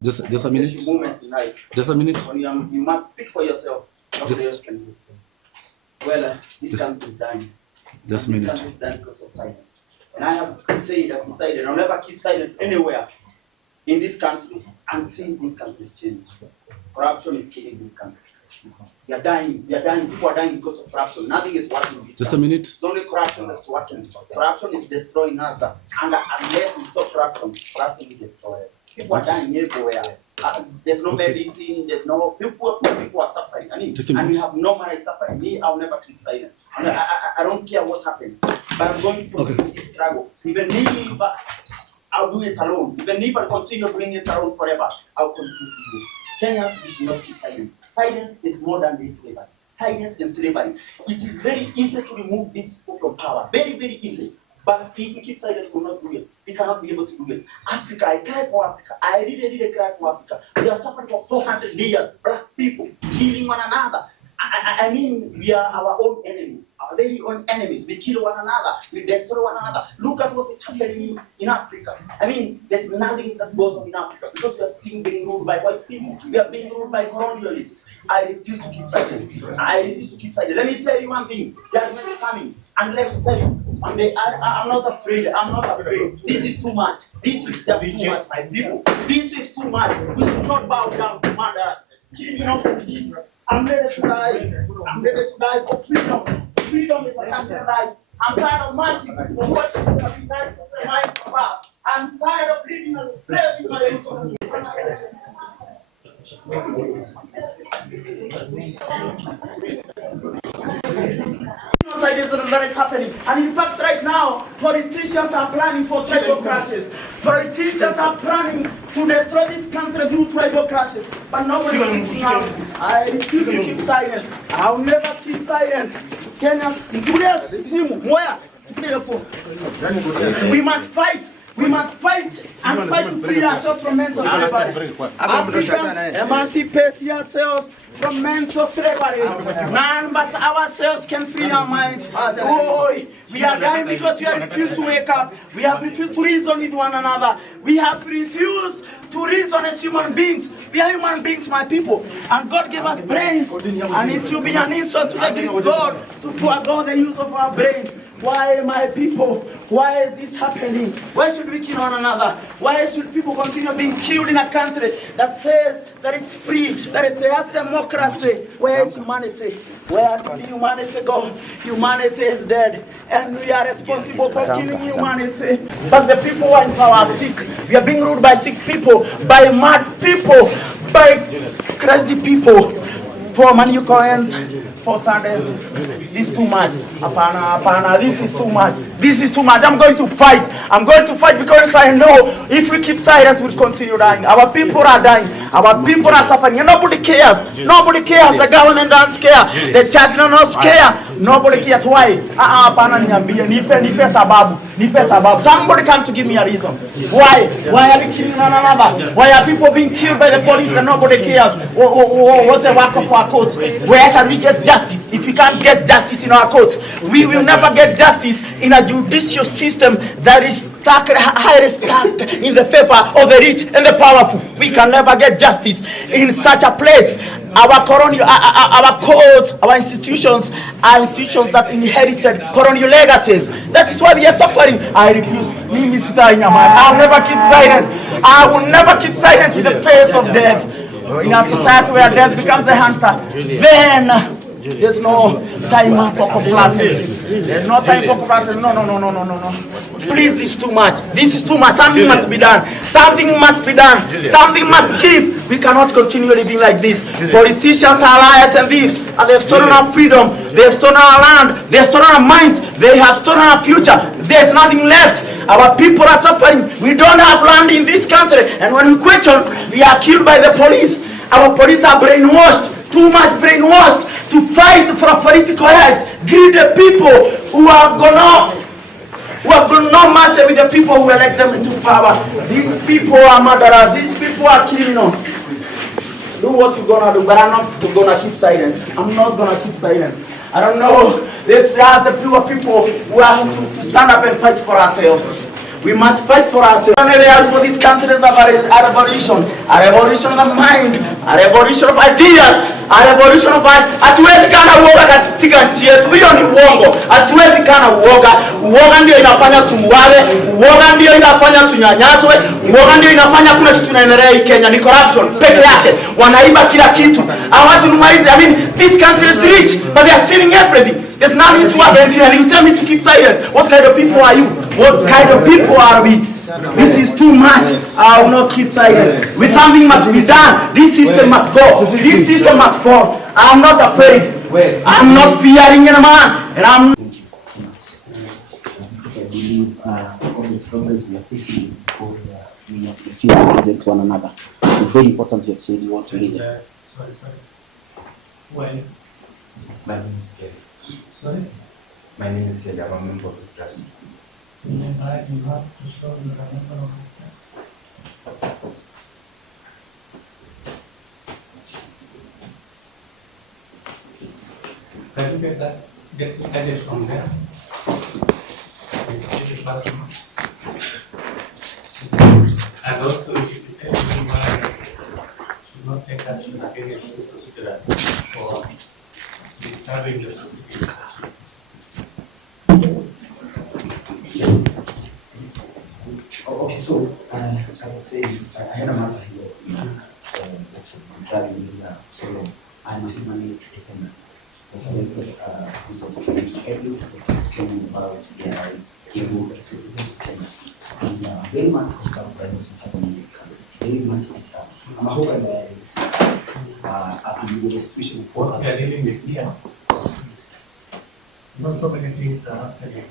Just a minute. Moment in life. Just a minute. You must speak for yourself. Nobody else can do. Well, this country is dying. Just a minute. This country is dying because of silence. And I have said, I've decided, I'll never keep silence anywhere in this country until this country is changed. Corruption is killing this country. We are dying. People are dying because of corruption. Nothing is working. Just a minute. It's only corruption that's working. Corruption is destroying us. And unless we stop corruption will destroy us. People are dying everywhere. There's no medicine. There's no people are suffering. And we have normalized suffering. Me, I'll never keep silent. I don't care what happens. But I'm going to continue this struggle. Even if I'll do it alone. Even if I continue doing it alone forever, I'll continue to do it. Kenyans, we should not keep silent. Silence is more than this slavery. Silence and slavery. It is very easy to remove these people from power. Very, very easy. But if we keep silent, we will not do it. We cannot be able to do it. Africa, I cry for Africa. I really cry for Africa. We are suffering for 400 years. Black people killing one another. I mean, we are our own enemies. Our very own enemies. We kill one another. We destroy one another. Look at what is happening in Africa. I mean, there's nothing that goes on in Africa because we are still being ruled by white people. We are being ruled by colonialists. I refuse to keep silent. I refuse to keep silent. Let me tell you one thing. Judgment is coming. And let me tell you, I'm not afraid. I'm not afraid. This is too much. This is just too much, my people. This is too much. We should not bow down to murderers. I'm ready to die. I'm ready to die for freedom. Freedom is a national right. I'm tired of marching for what should have been done for the mind of God. I'm tired of living as a slave in my own. That is happening. And in fact, right now, politicians are planning for tribal crashes. Politicians are planning to destroy this country through tribal crashes. But nobody is speaking out. I refuse to keep silent. I will never keep silent. Kenyans, we must fight. We must fight and fight to free ourselves from mental slavery. Africans, emancipate yourselves from mental slavery. None but ourselves can free our minds. Oh, we are dying because we have refused to wake up. We have refused to reason with one another. We have refused to reason as human beings. We are human beings, my people. And God gave us brains. And it will be an insult to the great God to forego the use of our brains. Why, my people? Why is this happening? Why should we kill one another? Why should people continue being killed in a country that says that it's free, that it says democracy? Where is humanity? Where did humanity go? Humanity is dead, and we are responsible for killing humanity. But the people who are in power are sick. We are being ruled by sick people, by mad people, by crazy people. For Manukoans, for Sundays, this is too much. Apana, this is too much. This is too much. I'm going to fight. I'm going to fight because I know if we keep silent, we'll continue dying. Our people are dying. Our people are suffering. And nobody cares. Nobody cares. The government doesn't care. The church does not care. Nobody cares. Why? Nipe sababu. Somebody come to give me a reason. Why? Why are we killing one another? Why are people being killed by the police and nobody cares? What's the work of our courts? Where shall we get justice? If we can't get justice in our courts, we will never get justice in a judicial system that is highly stacked in the favor of the rich and the powerful. We can never get justice in such a place. Our courts, our institutions are institutions that inherited colonial legacies. That is why we are suffering. I refuse. I'll never keep silent. I will never keep silent in the face of death. In a society where death becomes the hunter, then there's no time for complacency. There's no time for complacency. No. Please, this is too much. This is too much. Something must be done. Something must be done. Something must give. We cannot continue living like this. Politicians are liars and thieves, and they have stolen our freedom. They have stolen our land. They have stolen our minds. They have stolen our future. There's nothing left. Our people are suffering. We don't have land in this country. And when we question, we are killed by the police. Our police are brainwashed. Too much brainwashed to fight for political rights. Give the people who have gone no mercy with the people who elect them into power. These people are murderers. These people are criminals. Do what you're gonna do, but I'm not gonna keep silent. I'm not gonna keep silent. I don't know. This has the fewer people who are to stand up and fight for ourselves. We must fight for ourselves. For this country is a revolution of the mind, a revolution of ideas, a revolution of hatuwezi kana uoga katika nchi yetu. Hiyo ni uongo. Hatuwezi kana uoga. Uoga ndio inafanya tuuawe, uoga ndio inafanya tunyanyaswe, uoga ndio inafanya kuna kitu inaendelea hii Kenya. Ni corruption peke yake. Wanaiba kila kitu. Watu numaizi, this country is rich, but they are stealing everything. There's nothing to attend here, and you tell me to keep silent. What kind of people are you? What kind of people are we? This is too much. I will not keep silent. With something must be done. This system must go. This system must fall. I'm not afraid. I'm not fearing any man. And I'm. Because I believe all the problems we are facing is because we refuse to listen to one another. It's very important you have said you want to listen. Sorry. When? My name is Kelly. Sorry? My name is Kelly. I'm a member of the class. You have to show you are a member of the class. Can you get that? Get it from there? And also, if you should not take action against the procedure for disturbing the proceedings. Okay, so I would say I had a matter here driving so I'm a human rights defender. So I was educating Kenyans about their rights, able citizens of Kenya. And very much disturbed by what is happening in this country. Very much disturbed. I'm a hope that is the institution for what we are dealing with here. So many things are happening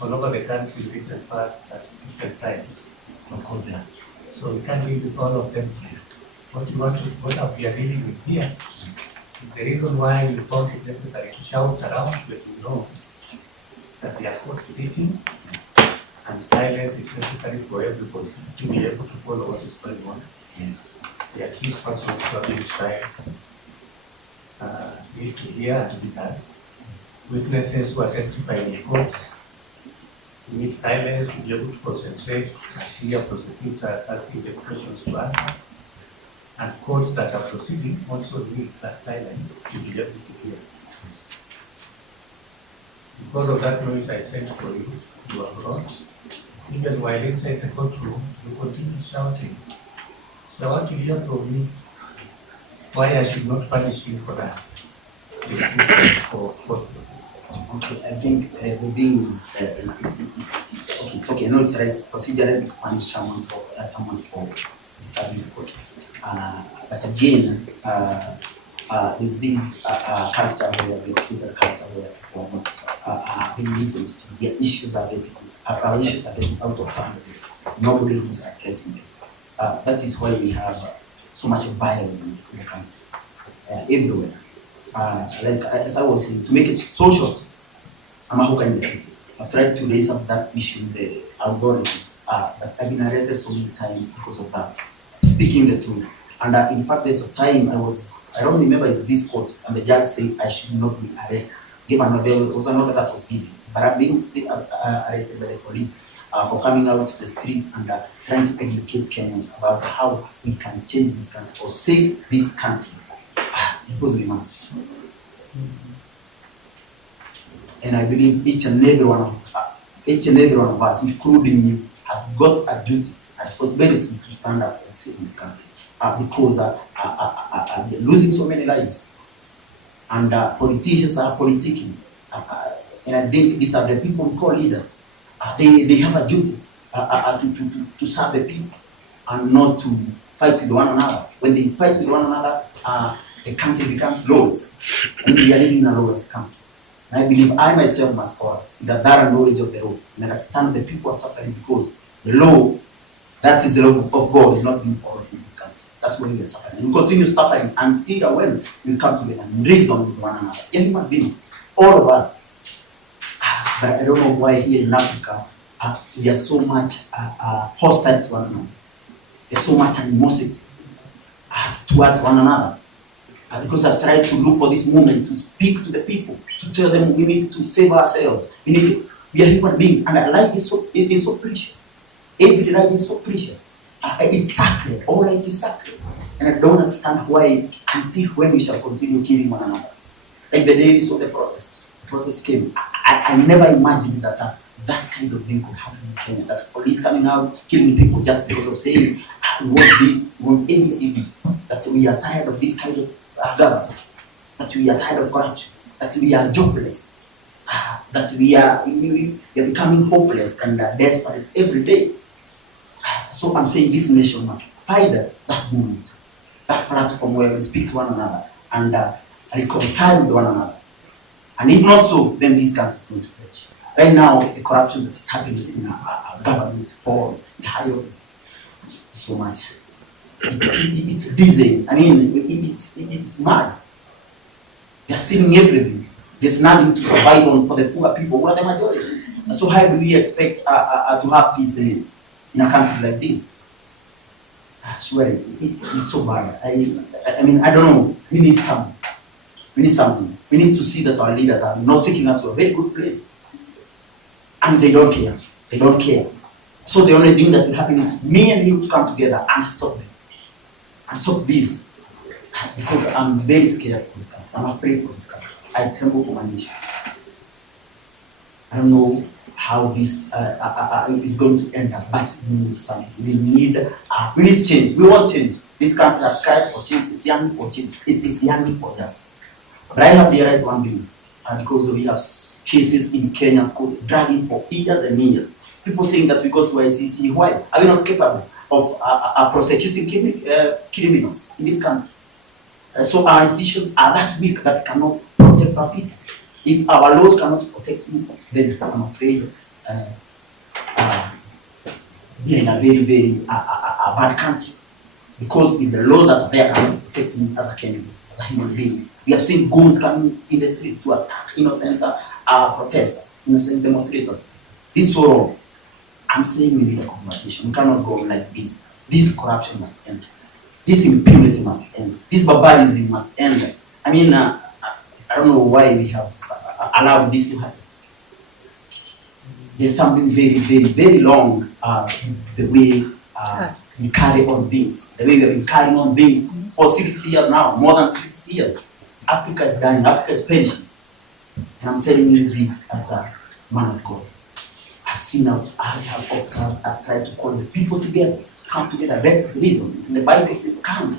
all over the country, different parts at different times. Of course, yeah. So we can't deal with all of them. What we are dealing with here is the reason why we found it necessary to shout around, but we know that they are court sitting and silence is necessary for everybody to be able to follow what is going on. Yes. The accused persons who are being tried need to hear and to be heard. Witnesses who are testifying in courts need silence to be able to concentrate and hear prosecutors asking the questions to answer. And courts that are proceeding also need that silence to be able to hear. Because of that noise I sent for you, you are brought. Even while inside the courtroom, you continue shouting. So I want to hear from you why I should not punish you for that. Okay, I think the thing is, okay, it's okay. No, it's right. It's procedurally to punish someone for disturbing the court. But again, with this culture where we keep the culture where people are not being listened to, their issues are getting out of hand. Nobody is addressing them. That is why we have so much violence in the country, everywhere. Like as I was saying, to make it so short, I'm a hawker in the city. I've tried to raise up that issue, the authorities, but I've been arrested so many times because of that. Speaking the truth. And in fact, there's a time I don't remember it's this court, and the judge said I should not be arrested. There was another that was given. But I'm being still arrested by the police for coming out to the streets and trying to educate Kenyans about how we can change this country or save this country. Because we must. And I believe each and every one of us, including you, has got a duty, a responsibility to stand up and save this country. Because they're losing so many lives. And politicians are politicking. And I think these are the people we call leaders. They have a duty to serve the people and not to fight with one another. When they fight with one another, the country becomes lawless. And we are living in a lawless country. And I believe I myself must follow the thorough knowledge of the law and understand the people are suffering because the law, that is the law of God, is not being followed in this country. That's why we are suffering. And we continue suffering until when we come together and reason with one another. Human beings, all of us. But I don't know why here in Africa we are so much hostile to one another. There's so much animosity towards one another. Because I've tried to look for this moment to speak to the people, to tell them we need to save ourselves. We are human beings, and our life is so precious. Every life is so precious. It's sacred. All life is sacred. And I don't understand why until when we shall continue killing one another. Like the day we saw the protest came. I never imagined that that kind of thing could happen in Kenya. That police coming out, killing people just because of saying, we want this, we want ABCD. That we are tired of this kind of government. That we are tired of corruption. That we are jobless. That we are becoming hopeless and desperate every day. So I'm saying this nation must find that movement, that platform where we speak to one another and reconcile with one another. And if not so, then this country is going to perish. Right now, the corruption that is happening in our government boards, the high offices, is so much. It's dizzying. I mean, it's mad. They're stealing everything. There's nothing to survive on for the poor people who are the majority. So how do we expect to have peace in a country like this? Surely, it's so bad. I mean, I don't know. We need something. We need something. We need to see that our leaders are not taking us to a very good place. And they don't care. They don't care. So the only thing that will happen is me and you to come together and stop them. And stop this. Because I'm very scared for this country. I'm afraid for this country. I tremble for my nation. I don't know how this is going to end up, but we need something. We need change. We want change. This country has cried for change. It's yearning for change. It is yearning for justice. But I have realized one thing, because we have cases in Kenya court dragging for years and years. People saying that we go to ICC. Why? Are we not capable of prosecuting criminals in this country? So our institutions are that weak that cannot protect our people. If our laws cannot protect you, then I'm afraid we are in a very, very bad country. Because if the laws that are there cannot protect me as a Kenyan, as a human being, we have seen goons coming in the street to attack innocent protesters, innocent demonstrators. This is so wrong. I'm saying we need a conversation. We cannot go like this. This corruption must end. This impunity must end. This barbarism must end. I mean, I don't know why we have allowed this to happen. There's something very, very, very wrong the way we carry on things. The way we have been carrying on things for 60 years now, more than 60 years. Africa is dying, Africa is perishing. And I'm telling you this as a man of God. I've seen, I have observed, I've tried to call the people together, to come together, let us reason. And the Bible says, come,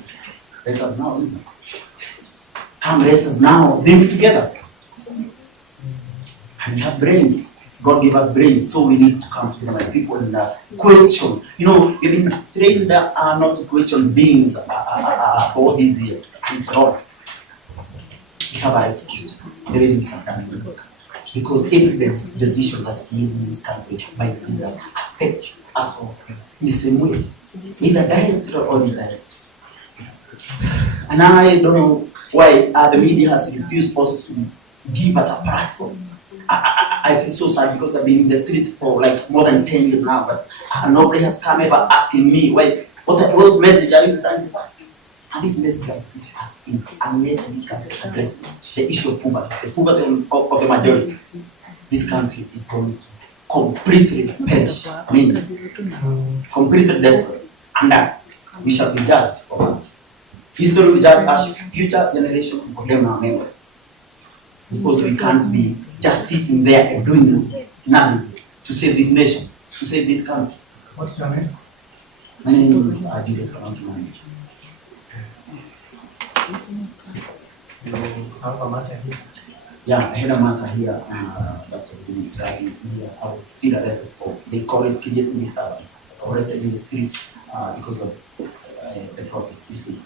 let us now reason. Come, let us now think together. And we have brains. God gave us brains, so we need to come together, my people, and question. You know, we've been trained not to question beings for all these years. It's wrong. We have a right to question. The way things are done in this country. Because every decision that is made in this country by the leaders affects us all in the same way, either direct or indirect. And I don't know why the media has refused also to give us a platform. I feel so sad because I've been in the street for like more than 10 years now, but nobody has come ever asking me, what message are you trying to pass? And this message I'm trying to pass is unless this country addresses the issue of poverty, the poverty of the majority, this country is going to completely perish. I mean, completely destroyed. And we shall be judged for that. History will judge us, future generations will condemn our memory. Because we can't be just sitting there and doing nothing to save this nation, to save this country. What's your name? My name is Julius Kamau. You have a matter here? Yeah, I had a matter here that has been dragging here. I was still arrested for, they call it creating disturbance. I was arrested in the streets because of the protest, you see.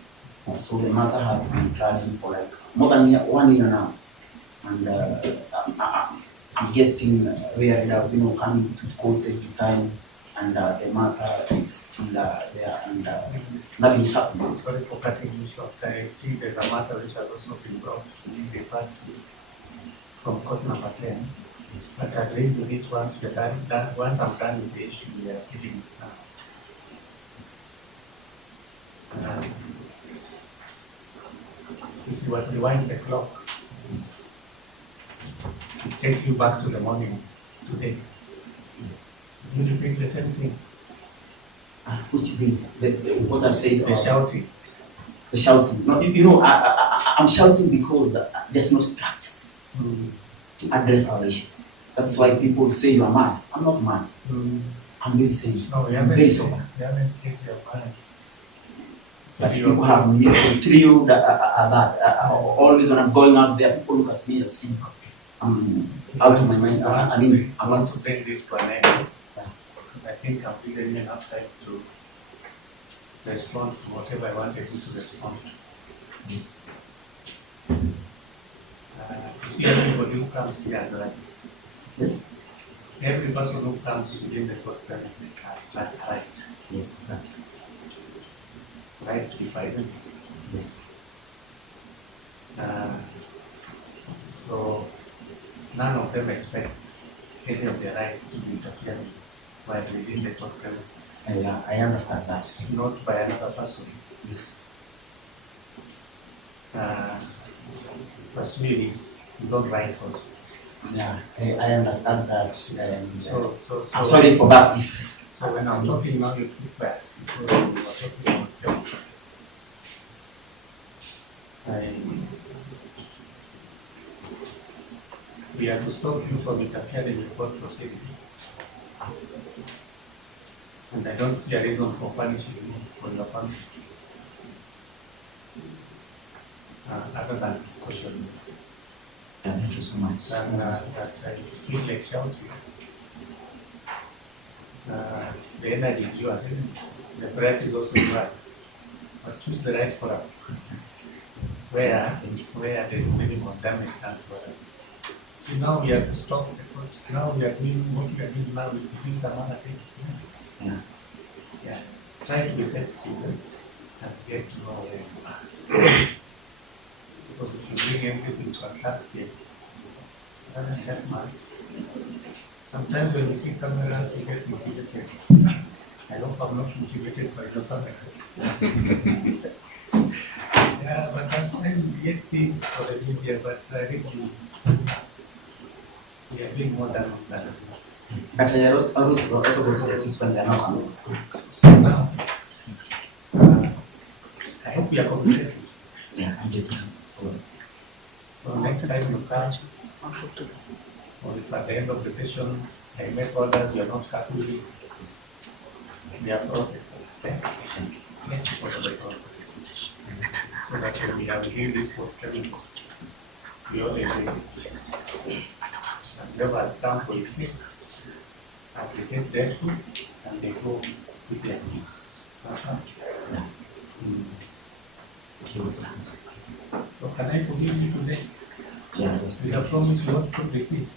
And so the matter has been dragging for like more than 1 year now. And I'm getting wearied out, you know, coming to court every time, and the matter is still there, and nothing is happening. Sorry for cutting you short. I see there's a matter which has also been brought to be referred to from court number 10. But I believe we need once we're done, once I'm done with the issue, we are dealing with now. If you were to rewind the clock, take you back to the morning today. Yes. You repeat the same thing. Which thing? What I've said. The shouting. The shouting. No, I'm shouting because there's no structures to address our issues. That's why people say you are mad. I'm not mad. I'm very sane. No, we I'm haven't very said, sober. we haven't said you're mad. But people have misconstrued that always when I'm going out there, people look at me and see I'm out of my mind. I mean, I I'm want not. to bring this to an end. I think I've given you enough time to respond to whatever I wanted you to respond to. Yes. You see, everybody who comes here has rights. Yes. Every person who comes within the court premises has that right. Yes. Exactly. Rights differ, isn't it? Yes. So none of them expects any of their rights to be interfered with while within the court premises. Yeah, I understand that. Not by another person. Yes. Pursuing his own right also. Yeah, I understand that. So I'm sorry for that. So when I'm talking now, you keep back because you are talking about them. We have to stop you from interfering with court proceedings. And I don't see a reason for punishing you for your conduct. Other than caution you. Yeah, thank you so much. And that if you feel like shouting, the energy is yours, isn't it? The breath is also yours. But choose the right forum where there's minimum damage done to others. So now we have to stop the court. Now we are doing what we are doing now, we're doing some other things. Yeah. Yeah. Try to be sensitive and get to know where you are. Because if you bring everything to a standstill, it doesn't help much. Sometimes when you see cameras, you get motivated. I hope I'm not motivated by the cameras. Yeah, but sometimes we get scenes for the media, but I think we are doing more than that. But I also got justice when they're not coming. So now, I hope you are committed. Yeah, I'm getting it. So next time you come, or if at the end of the session I make orders you are not happy with, there are processes. Let's follow the processes. So that when we have given this for premises, we all agree. And whoever has come for his case, as the case dealt with, and they go with their peace. So can I forgive you today? Yeah, yes. We have promised you won't put the case.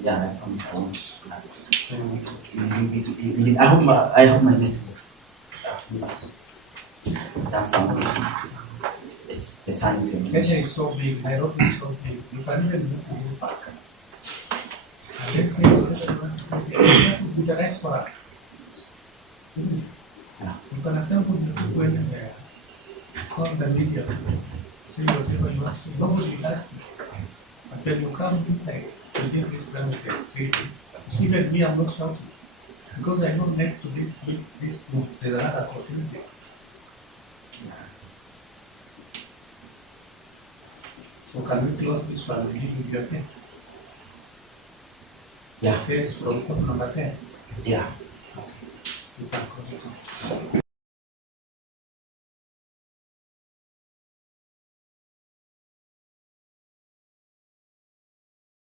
Yeah, I promise I won't. I hope my message is at least that's something. It's a sign to me. Kenya is so big, Nairobi is so big, you can even move to the park. And let's say whatever you want to say, you have to put the right for us. Yeah. You can assemble the people anywhere, call the media, say whatever you want to say, nobody will ask you. But when you come inside, within this premises, even me, I'm not shouting. Because I know next to this room, there's another opportunity. So can we close this one and give you your case? Yeah. Case from court number 10. Yeah. You can close it.